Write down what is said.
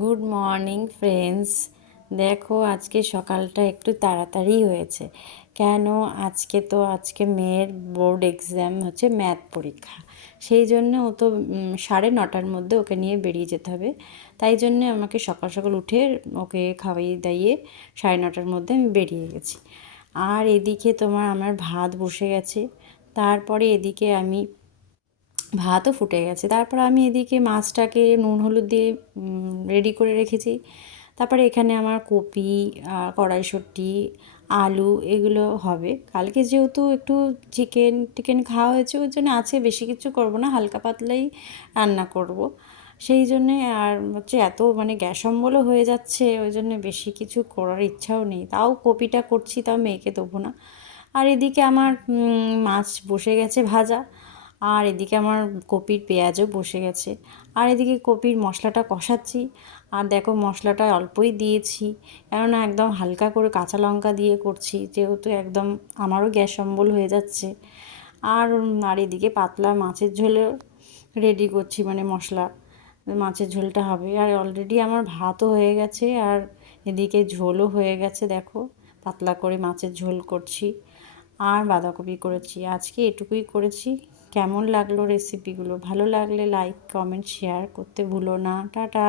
Good morning friends. দেখো আজকে সকালটা একটু তাড়াতাড়ি হয়েছে। কেন? আজকে মেয়ের বোর্ড এক্সাম হচ্ছে, ম্যাথ পরীক্ষা। সেই জন্য ও তো 9:30টার মধ্যে ওকে নিয়ে বেরিয়ে যেতে হবে। তাই জন্যে আমাকে সকাল সকাল উঠে ওকে খাওয়িয়ে দাইয়ে 9:30টার মধ্যে আমি বেরিয়ে গেছি। আর এদিকে আমার ভাত বসে গেছে। তারপরে এদিকে আমি ভাতও ফুটে গেছে। তারপর আমি এদিকে মাছটাকে নুন হলুদ দিয়ে রেডি করে রেখেছি। তারপরে এখানে আমার কপি, কড়াইশুঁটি, আলু এগুলো হবে। কালকে যেহেতু একটু চিকেন খাওয়া হয়েছে, ওই জন্য আছে, বেশি কিছু করব না, হালকা পাতলাই রান্না করব। সেই জন্যে আর হচ্ছে এত গ্যাস অম্বলও হয়ে যাচ্ছে, ওই জন্য বেশি কিছু করার ইচ্ছাও নেই। তাও কপিটা করছি, তাও মেয়েকে দেবো না। আর এদিকে আমার মাছ বসে গেছে ভাজা। আর এদিকে আমার কপির পেঁয়াজও বসে গেছে। আর এদিকে কপির মশলাটা কষাচ্ছি। আর দেখো মশলাটা অল্পই দিয়েছি, কেননা একদম হালকা করে কাঁচা লঙ্কা দিয়ে করছি, যেহেতু একদম আমারও গ্যাস অম্বল হয়ে যাচ্ছে। আর এদিকে পাতলা মাছের ঝোলও রেডি করছি, মশলা মাছের ঝোলটা হবে। আর অলরেডি আমার ভাতও হয়ে গেছে, আর এদিকে ঝোলও হয়ে গেছে। দেখো পাতলা করে মাছের ঝোল করছি, আর বাঁধাকপি করেছি। আজকে এটুকুই করেছি। কেমন লাগলো রেসিপিগুলো? ভালো লাগলে লাইক, কমেন্ট, শেয়ার করতে ভুলো না। টাটা।